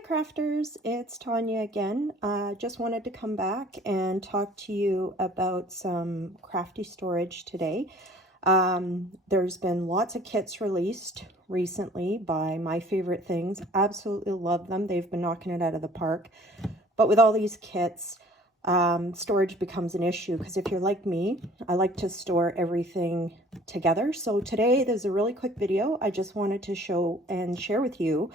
Hi crafters, it's Tanya again. Just wanted to come back and talk to you about some crafty storage today. There's been lots of kits released recently by My Favorite Things. Absolutely love them. They've been knocking it out of the park. But with all these kits, storage becomes an issue because if you're like me, I like to store everything together. So today there's a really quick video. I just wanted to show and share with you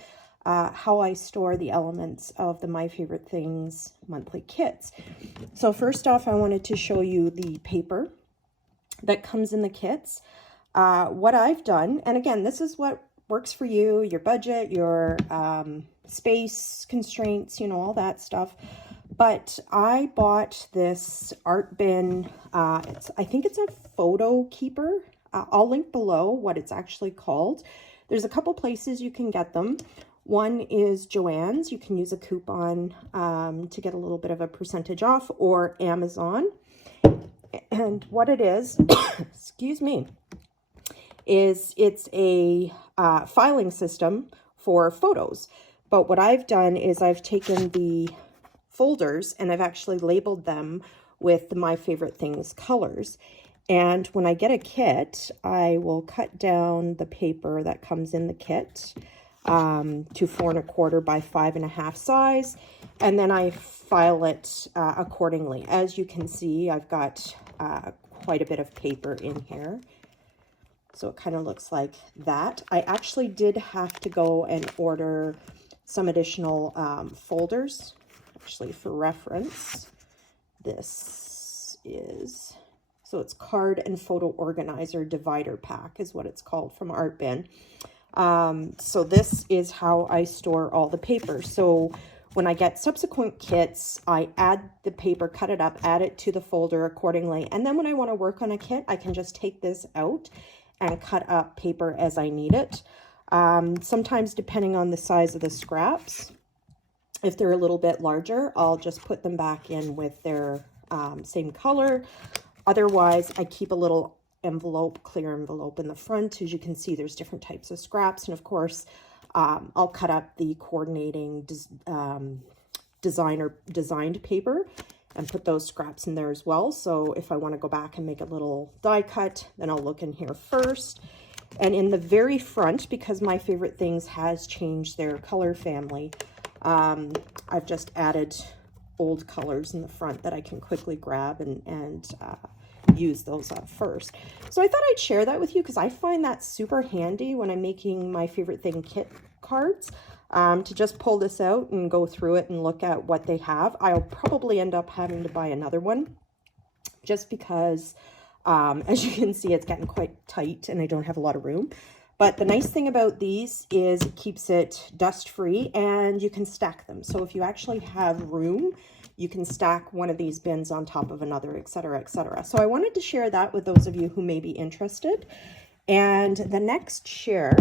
how I store the elements of the My Favorite Things monthly kits. So first off, I wanted to show you the paper that comes in the kits. What I've done, and again, this is what works for you, your budget, your space constraints, you know, all that stuff. But I bought this art bin. I think it's a photo keeper. I'll link below what it's actually called. There's a couple places you can get them. One is Joann's. You can use a coupon to get a little bit of a percentage off, or Amazon. And what it is, excuse me, is it's a filing system for photos. But what I've done is I've taken the folders and I've actually labeled them with the My Favorite Things colors. And when I get a kit, I will cut down the paper that comes in the kit to 4 1/4 by 5 1/2 size, and then I file it accordingly. As you can see, I've got quite a bit of paper in here, so it kind of looks like that. I actually did have to go and order some additional folders, actually for reference. This is, so it's card and photo organizer divider pack is what it's called from Art Bin. So this is how I store all the paper. So when I get subsequent kits, I add the paper, cut it up, add it to the folder accordingly. And then when I want to work on a kit, I can just take this out and cut up paper as I need it. Sometimes depending on the size of the scraps, if they're a little bit larger, I'll just put them back in with their same color. Otherwise, I keep a little envelope, clear envelope in the front. As you can see, there's different types of scraps, and of course I'll cut up the coordinating designed paper and put those scraps in there as well. So if I want to go back and make a little die cut, then I'll look in here first. And in the very front, because My Favorite Things has changed their color family, I've just added old colors in the front that I can quickly grab and use those up first. So I thought I'd share that with you because I find that super handy when I'm making My Favorite Thing kit cards, to just pull this out and go through it and look at what they have. I'll probably end up having to buy another one just because, as you can see, it's getting quite tight and I don't have a lot of room. But the nice thing about these is it keeps it dust free and you can stack them. So if you actually have room, you can stack one of these bins on top of another, etc., etc. So I wanted to share that with those of you who may be interested. And the next share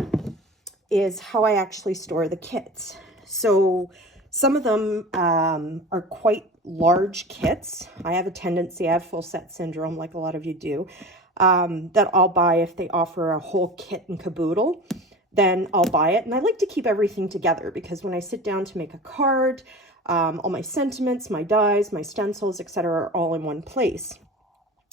is how I actually store the kits. So some of them are quite large kits. I have a tendency, I have full set syndrome like a lot of you do, that I'll buy if they offer a whole kit and caboodle, then I'll buy it. And I like to keep everything together because when I sit down to make a card, all my sentiments, my dies, my stencils, etc. are all in one place.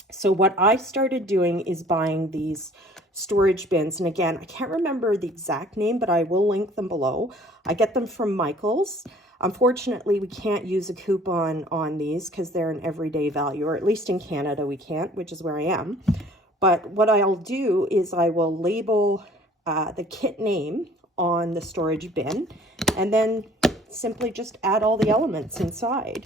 So what I started doing is buying these storage bins. And again, I can't remember the exact name, but I will link them below. I get them from Michaels. Unfortunately, we can't use a coupon on these because they're an everyday value, or at least in Canada we can't, which is where I am. But what I'll do is I will label the kit name on the storage bin and then simply just add all the elements inside.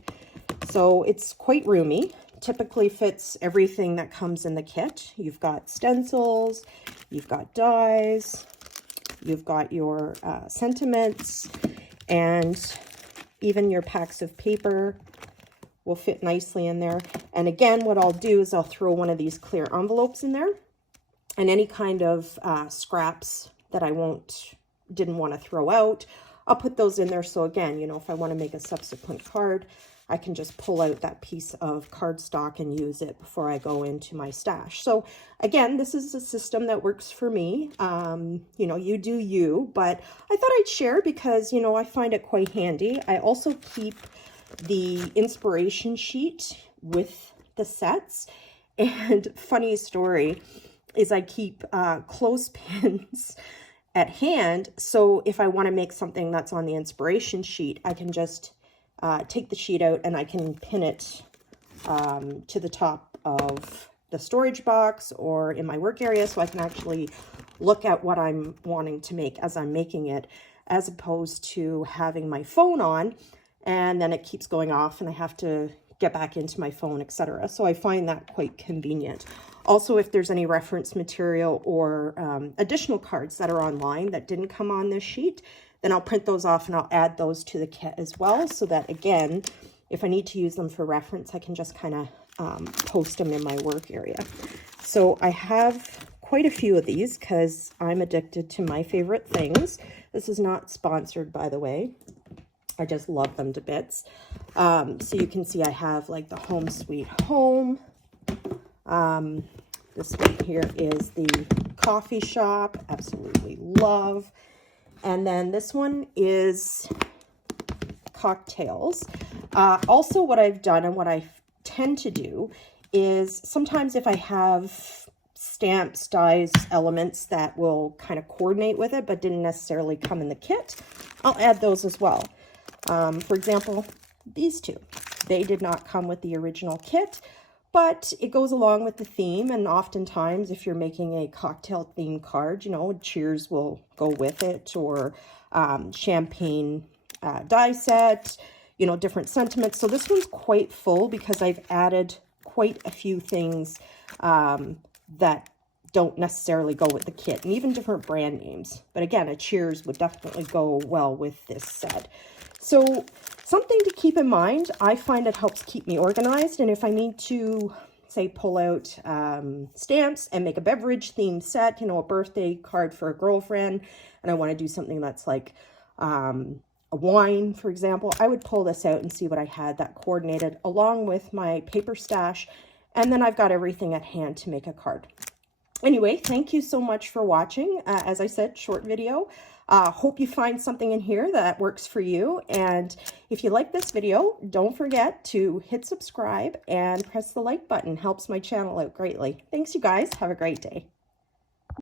So it's quite roomy. Typically fits everything that comes in the kit. You've got stencils, you've got dies, you've got your sentiments, and even your packs of paper will fit nicely in there. And again, what I'll do is I'll throw one of these clear envelopes in there, and any kind of scraps that I didn't want to throw out, I'll put those in there. So again, you know, if I want to make a subsequent card, I can just pull out that piece of cardstock and use it before I go into my stash. So again, this is a system that works for me. You know, you do you, but I thought I'd share because, you know, I find it quite handy. I also keep the inspiration sheet with the sets. And funny story is I keep clothespins at hand. So if I want to make something that's on the inspiration sheet, I can just take the sheet out and I can pin it to the top of the storage box or in my work area, so I can actually look at what I'm wanting to make as I'm making it, as opposed to having my phone on and then it keeps going off and I have to get back into my phone, etc. So I find that quite convenient. Also, if there's any reference material or additional cards that are online that didn't come on this sheet, then I'll print those off and I'll add those to the kit as well, so that again, if I need to use them for reference, I can just kind of post them in my work area. So I have quite a few of these because I'm addicted to my favorite things. This is not sponsored, by the way. I just love them to bits. So you can see I have like the Home Sweet Home. This one here is the Coffee Shop. Absolutely love. And then this one is Cocktails. Also what I've done and what I tend to do is sometimes if I have stamps, dies, elements that will kind of coordinate with it but didn't necessarily come in the kit, I'll add those as well. For example, these two. They did not come with the original kit, but it goes along with the theme, and oftentimes if you're making a cocktail themed card, you know, cheers will go with it, or champagne die set, you know, different sentiments. So this one's quite full because I've added quite a few things that don't necessarily go with the kit, and even different brand names. But again, a cheers would definitely go well with this set. So something to keep in mind, I find it helps keep me organized. And if I need to, say, pull out stamps and make a beverage themed set, you know, a birthday card for a girlfriend, and I want to do something that's like a wine, for example, I would pull this out and see what I had that coordinated along with my paper stash. And then I've got everything at hand to make a card. Anyway, thank you so much for watching. As I said, short video. Hope you find something in here that works for you. And if you like this video, don't forget to hit subscribe and press the like button. Helps my channel out greatly. Thanks, you guys. Have a great day.